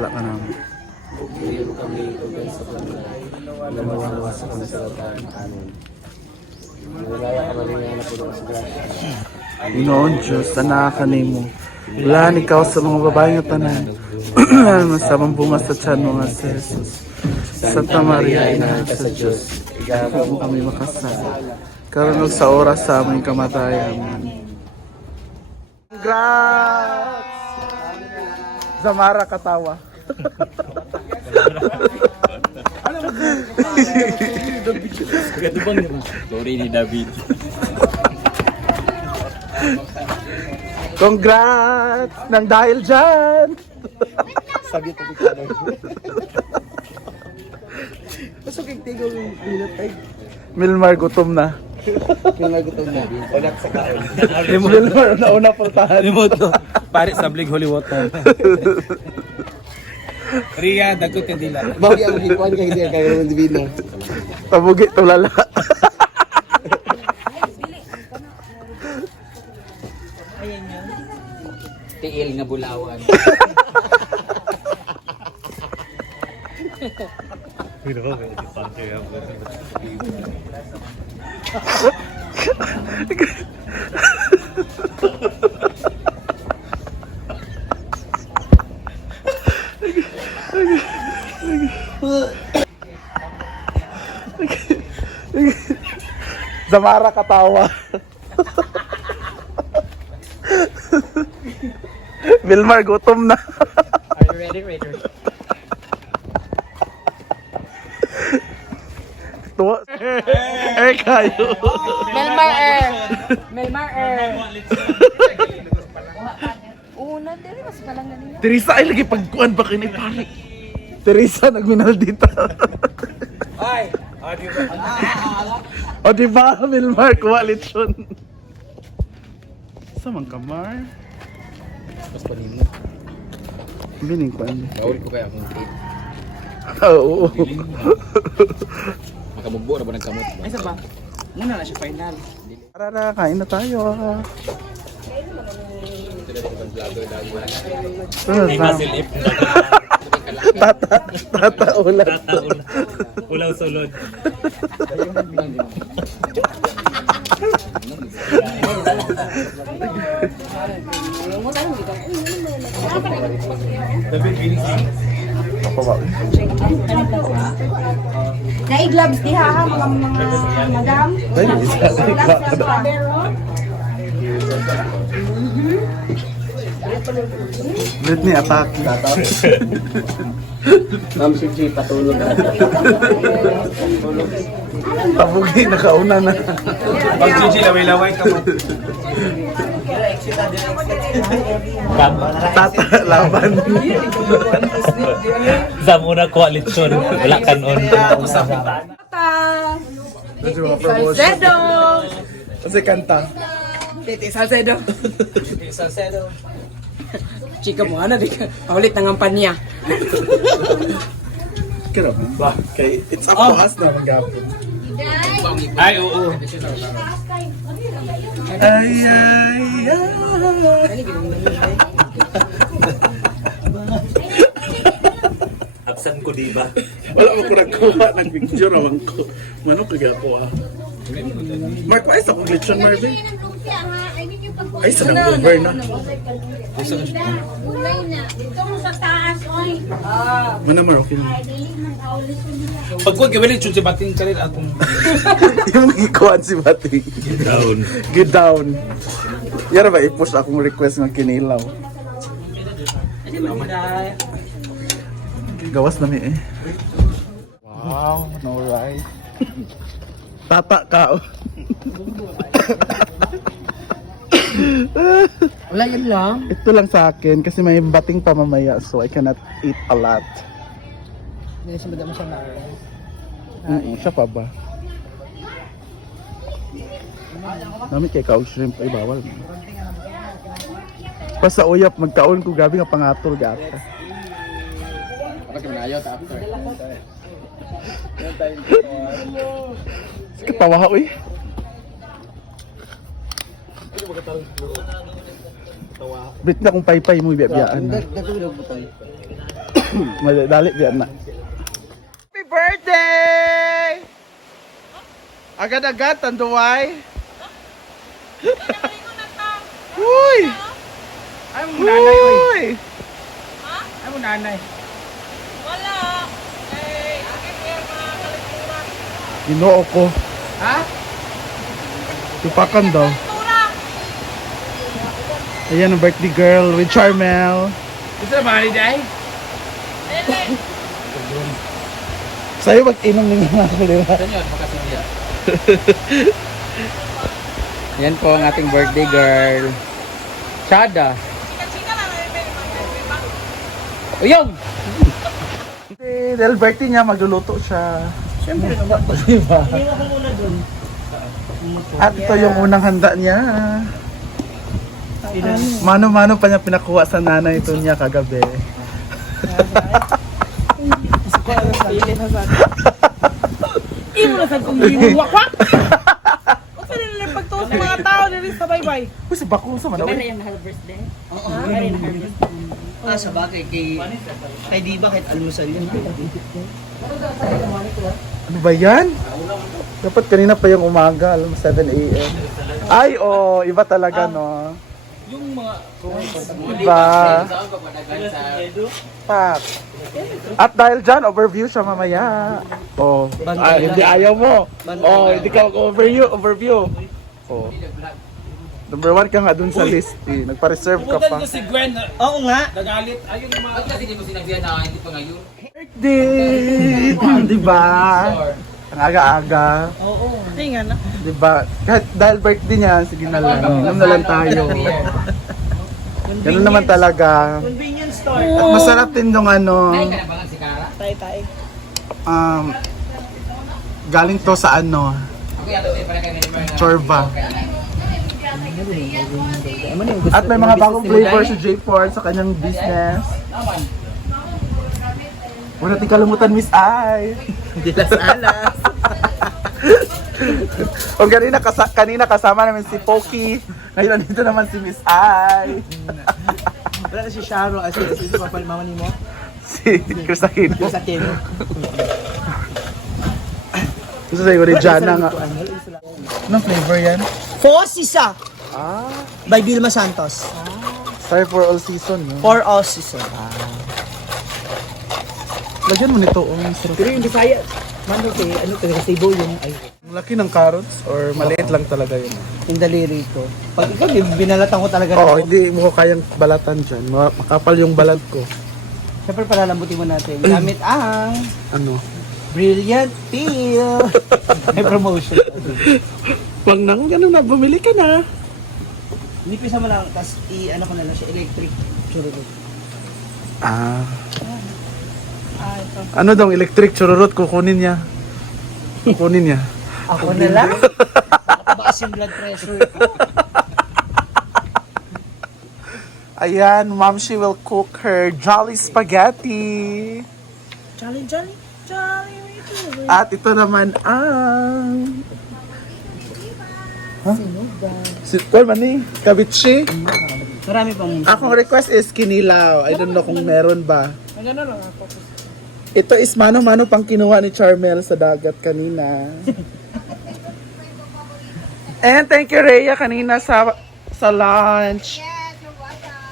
Wala ka naman. Mayroon kami tugan sa nawawawa sa kanasalatan amin. Nalaya ka rin nga na po sa grasya. Ginoon Diyos, anakanin mo. Wala ikaw sa mga babae nga tanan. Masamang bunga sa tiyan mo nga si Jesus. Santa Maria, Ina sa Diyos. Ikaw mo kami makasal. Karoon sa oras sa aming kamatayan. Congrats! Zamara katawa. Sorry ni David. Congrats! Nang dahil dyan! Sabi ko bigla. Pasok yung tigaw yung ulat ay. Milmar, gutom na. Yung nagutom na. Ulat sa kaon. Milmar, nauna portahan. Remote to. Pare sa Blig Holy Water. Ria, dagot yung dila. Bawag ang hikuan kay hindi ang kagawin ng divino. Tabugi, tulala. Tiil nga bulawan. Zamara katawa. Milmar, gutom na. Are you ready? Tuwa. Kayo. Melmar Una diri mas palang ganina. Teresa ay lagi pagkuan ba kini pare. Teresa nagminal dito. Ay! O diba, Milmar, kuha lechon. Samang kamar. Mas panimo. Bining kuan. Bawal ko kaya akong tit. Oo. Makamugbo na ba ng kamot? Ay, saan ba? Muna na siya final. Tara na, kain na tayo. Tata ulat. Ulaw sulod. Ako ba? Naigloves diha ha mga madam. Ay, isa. Let me attack. Ma'am Suji, patulog na. Tabugi, nakauna na. Pag Gigi, laway-laway ka mo. Tata, laban. Sa muna ko lechon. Wala kanon. Salcedo. Kasi kanta. Titi Salcedo. Chika mo ana di ka. Paulit ng kampanya. Kaya ba? Kay, it's up to us na mag-apon. Ay, oo. Ay, ay. Absan ko di ba? Wala mo ko nagkuha ng picture naman ko. Manong kagapo ah. Mark, ay sa kong lechon, Marvin? Ay, sa nag-over na. Ulay na. Dito mo sa taas, oy. Mana Marokin? Pag ko gawin lechon si Bating ka rin atong Yung ikuan si Bating. down. Get down. Yara ba, i-push akong request ng kinilaw. Gawas na mi eh. Wow, no right. Tata ka. Wala yun lang. Ito lang sa akin kasi may bating pa mamaya so I cannot eat a lot. Hindi siya madama siya na. Siya pa ba? Dami kay cow shrimp ay bawal. Pa sa uyap magkaon ko gabi nga pangatol gata. Kapag manayot after. Sige pawaha uy. Bit na kung paypay mo biyabiyaan na. Natulog mo tayo. Dali, biyan na. Happy birthday! Agad-agad, tanduay. Uy! Ay mo nanay oy. Uy! Ay mo nanay. Ginoo ko. Ha? Tupakan daw. Ayan ang birthday girl with Charmel. Gusto na ba ni Day? Sa'yo mag-inom ng mga kalira. Senyor, makasindiya. Yan po ang ating birthday girl. Chada. Uyong! Dahil birthday niya, magluluto siya. Siyempre naman. Diba? At ito yung unang handa niya. Mano-mano pa niya pinakuha sa nanay ito niya kagabi. Imo na sa kumbihin wakwak. O sa nila pagtuos ng mga tao nila sa baybay. Uy, si Bako sa manaw. Sa bagay, kay di ba kahit almusal yun? Ano ba yan? Dapat kanina pa yung umaga, alam mo, 7 a.m. Ay, oh, iba talaga, no? Yung mga... Iba. Pak. At dahil dyan, overview siya mamaya. Oh, ay, hindi ayaw mo. Oh, hindi ka overview. Oh. Number 1 ka nga dun sa list, eh. Nagpa-reserve ka Pumunta pa. niyo si Gwen. Oo nga. Nagalit. Ayun yung mga... Ba't kasi di mo sinabihan na hindi pa ngayon? Birthday! Di ba? Ang aga-aga. Oo. Tingnan na. Di ba? Kahit dahil birthday niya, sige na lang. Inom na lang tayo. Ganun naman talaga. Convenience store. At masarap din yung ano, Kanabangan si Kara? Tay-tay. galing to sa ano, Ako yata tayo pala kay Neymar na... Chorba. At may mga bagong flavor si J. Ford sa kanyang business. Naman. Wala natin kalimutan, Miss Ai. Hindi las alas. O kanina kasama namin si Poki. Ngayon nandito naman si Miss Ai. Wala na si Sharo kasi ito papalimaman ni mo. Si Cristahino. Yung sa Keno. Gusto sa'yo ni Jana nga. Anong flavor yan? Fosisa Ah, by Vilma Santos. sorry for all season, no? For all season. Lagyan mo nito, oh, sarap. Pero yung Bisaya, mano kay ano talaga sa ibo yung ay Ang laki ng carrots or maliit lang talaga yun? yung daliri ko. Pag ikaw binalatan ko talaga. Oo, hindi mo ko kayang balatan dyan. Makapal yung balat ko. Siyempre palalambutin mo natin. Gamit ang Ano? Brilliant Peel. May promotion. Wag nang ganun na, bumili ka na. Nipisa mo lang, tapos i-ano ko na lang siya, electric. Churro. Ah. Ano daw, electric chururut, kukunin niya. Kukunin niya. Ako na lang? Nakatabaas yung blood pressure ko. Ayan, Mom, she will cook her jolly spaghetti. Jolly, jolly, jolly. At ito naman ang... Huh? Kung man ni? Kabitsi? Marami pang Akong request is kinilaw. I don't know kung meron ba. Ang gano'n lang ako. Ito is mano-mano pang kinuha ni Charmel sa dagat kanina. And thank you, Rhea, kanina sa lunch.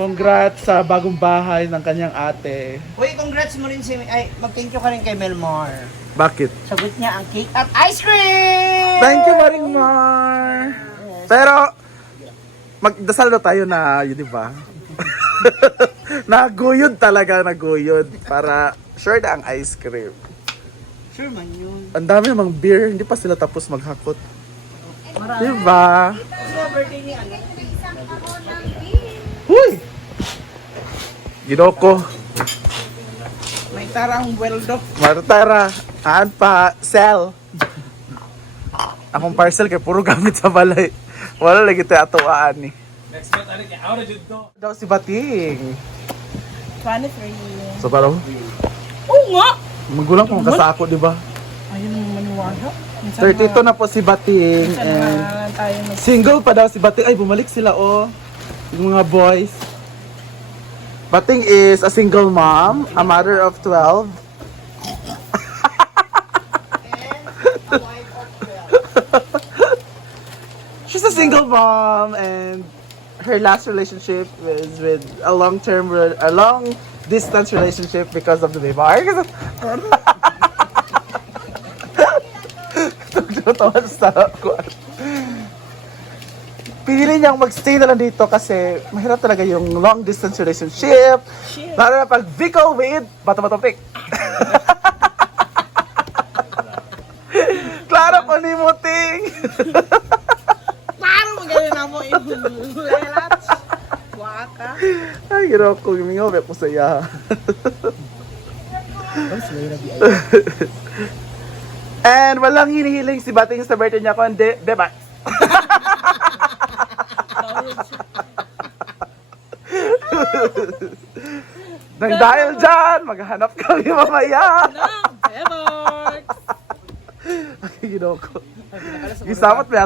Congrats sa bagong bahay ng kanyang ate. Uy, congrats mo rin si... Ay, mag-thank you ka rin kay Melmar. Bakit? Sagot niya ang cake at ice cream! Thank you, Maringmar! Pero, magdasal na tayo na, yun, di ba? Naguyod talaga, naguyod. Para sure na ang ice cream. Sure man yun. Ang dami namang beer, hindi pa sila tapos maghakot. Di ba? Sa birthday ni ano? Huy! Ginoko. May tarang weldo. Martara. Haan pa. Sell. Akong parcel kay puro gamit sa balay. Wala lagi tayo atuaan eh. Next month, ano kaya? Aura dito. Daw si Bating. Funny for you. So parang, Oo nga! magulang kung kasako, di ba? Ayun ang maniwala. 32 na po si Bating. Minsan And na tayo single pa daw si Bating. Ay, bumalik sila, oh. Yung mga boys. Bating is a single mom, a mother of 12. She's a single mom, and her last relationship was with a long distance relationship because of the divorce. Pinili niyang magstay na lang dito kasi mahirap talaga yung long distance relationship. Lalo na pag Vico with Bato-Bato-Pic. Clara po ni Muting! Paano magaling na mo ihulat? Waka. Ay, ginawa ko yung mingaw, ko saya. And walang hinihiling si Bating sa birthday niya kundi, diba? Nang dahil dyan, maghanap kami mamaya. Ever. Ay, ginawa ko. Gisamot ba